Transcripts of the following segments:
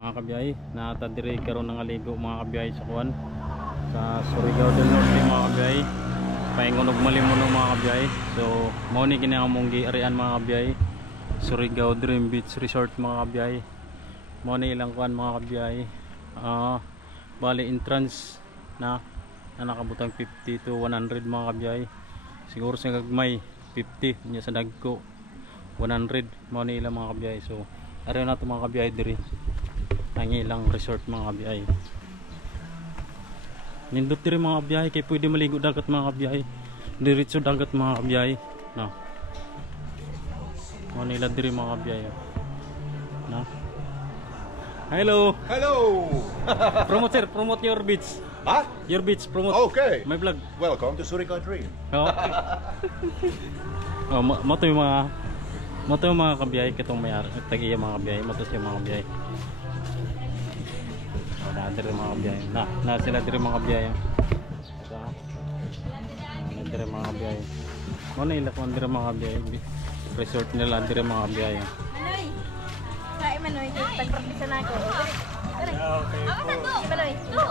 Mga kabiyay, natadiri karon ng aligo mga kabiyay sa kuwan sa Surigao del Norte mga kabiyay. Paingon og malimuno mga kabiyay. So mao ni kini among giarian mga kabiyay. Surigao Dream Beach Resort mga kabiyay. Mao ni ilang kuwan mga kabiyay. Bali entrance na nakabutang 50 to 100 mga kabiyay. Siguro sa gagmay 50 nya sa dagko 100 mao ni ilang mga kabiyay. So ari na to mga kabiyay diri ang ilang resort mga kabiyay. Nindot diri mga kabiyay kay pwede maligo dagat mga kabiyay. Diretso dagat mga kabiyay. No. Mo nila diri mga kabiyay. No. Hello. Hello. Promote sir, promote your beach. Huh? Your beach, promote. Okay. My vlog. Welcome to Surigao Dream. Oh. Oh, mo to yung mga kabiyay katong may tagiya mga kabiyay, mo to siya mga kabiyay. Na dire mga kabiyay. Na sila dire mga kabiyay. So, na dire mga kabiyay. Mo na ila kon dire mga kabiyay. Resort nila dire mga kabiyay. Manoy. Kae Manoy, tagpraktisan na ako. Dali. Okay. Ako na to. Manoy. To.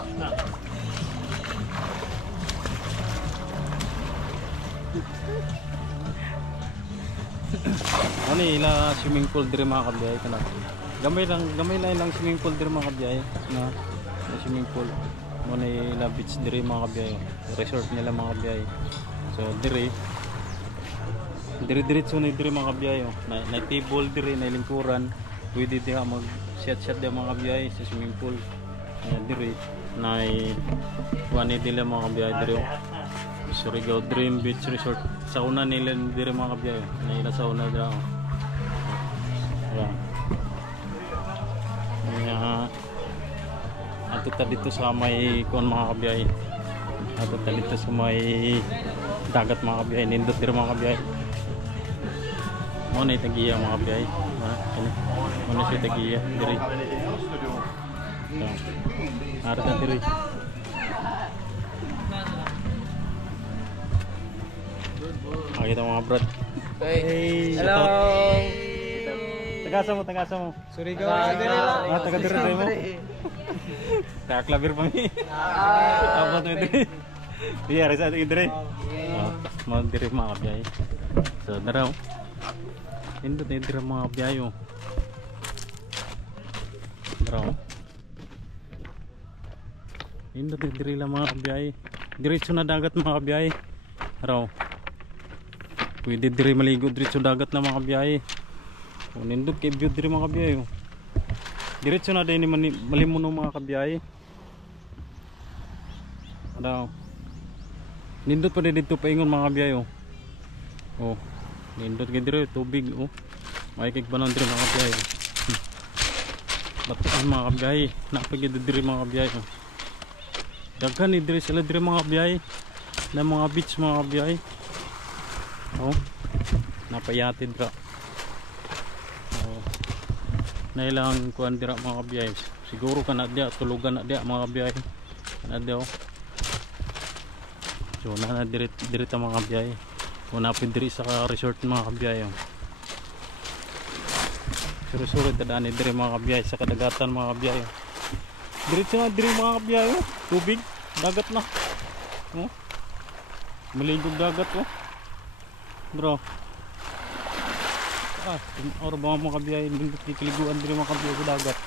Ano ila swimming pool dire mga kabiyay kana. Gamay lang swimming pool dire mga kabiyay na swimming pool. Mo na ila beach dire mga kabiyay. Resort nila mga kabiyay. So dire diretso na dire mga kabiyay. Na table dire na lingkuran. Pwede diha mag shot dia mga kabiyay sa swimming pool. Dire na wani dila mga kabiyay dire. Surigao Dream Beach Resort. Sauna nila dire mga kabiyay. Na ila sauna dira. Ato ta dito sa may kuan mga kabiyay. Ato ta dito sa may dagat mga kabiyay. Nindot dire mga kabiyay. Mo na tagiya mga kabiyay. Mo na siya tagiya dire. Ara ta dire. Kita mga brad. Hey. Hello. Hello. Tagasa mo. Surigao. Taga dire mo. Taga klabir pa mi. Apa to dire? Iya, resa dire. Mo dire mga kabiyay. So daraw. Indot dire mga kabiyay. Daraw. Indot dire la mga kabiyay. Diretso na dagat mga kabiyay. Daraw. Pwede diri maligo diretso dagat na mga kabiyay. Nindot kay view diri mga kabiyay. Diretso na din ni malimuno mga kabiyay. Ano? Nindot pa din dito paingon mga kabiyay. Oh. Nindot kay diri tubig Maikig banon diri mga kabiyay. Batuan mga kabiyay. Napagid diri mga kabiyay. Daghan ni diri sila diri mga kabiyay. Na mga beach mga kabiyay. Napayatid ra. Nailang kuan dira mga kabiyay. Siguro kana dia tulugan na dia mga kabiyay. Na dia. So na diri ta mga kabiyay. Una pud diri sa resort mga kabiyay. Suru-suru ta dani diri mga kabiyay sa kadagatan mga kabiyay. Diretso na diri mga kabiyay. Tubig, dagat na. Maligog dagat Bro. Or ba mga kabiyay nindot kiliguan diri mga kabiyay sa dagat.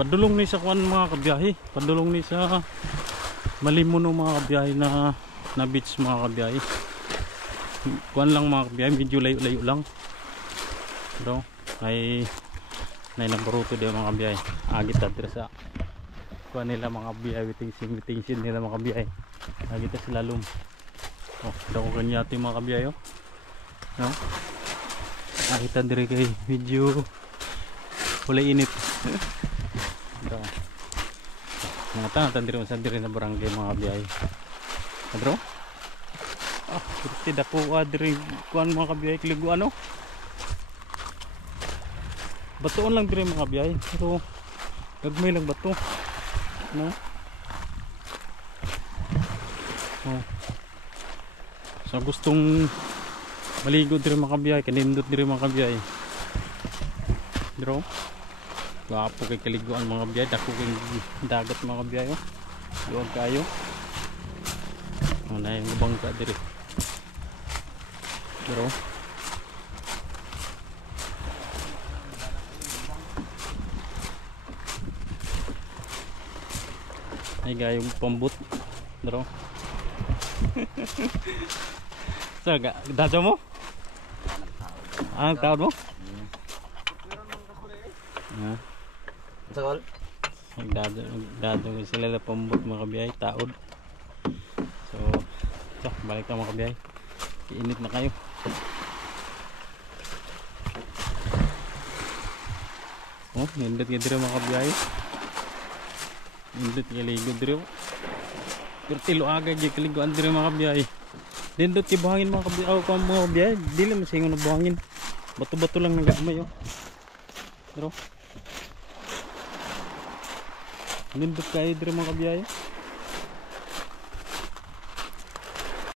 Padulong ni sa kuan mga kabiyay. Padulong ni sa malimuno mga kabiyay na beach mga kabiyay. Kuan lang mga kabiyay, medyo layo-layo lang. Bro, ay nailang baruto di mga kabiyay. Agit ta dira sa kuan nila mga kabiyay, witting nila mga kabiyay. Agit ta sila lum. Daw ko ganyati mga kabiyay. No? Nakita dire kay medyo kulay init. Bro. Mga tangan dire sa dire na barangay mga kabiyay. Bro? Tidak ko dire kuan mga kabiyay kiligo Batuon lang dire mga kabiyay. Pero gagmay lang bato. No? Sa gustong maligo dire mga kabiyay, kanindot dire mga kabiyay. Bro, gapo kay kaliguan mga kabiyay, dako kay dagat mga kabiyay. Oh. Luwag kayo. Ano yung bangka diri. Bro. Ay gayong pambut. Bro. So, dado mo? Tawad mo? Sakol? Dado sila na pambut mga kabiyay, taod. So, balik na mga kabiyay. Iinit na kayo. Oh, nindot nga dito mga kabiyay. Nindot nga ligo dito. Pero tilo agad yung kaliguan dito mga kabiyay. Nindot yung buhangin mga kabiyay. Ako pa mga kabiyay, dili masingon na buhangin. Bato-bato lang nagamay oh. Pero nindot kayo dito mga kabiyay.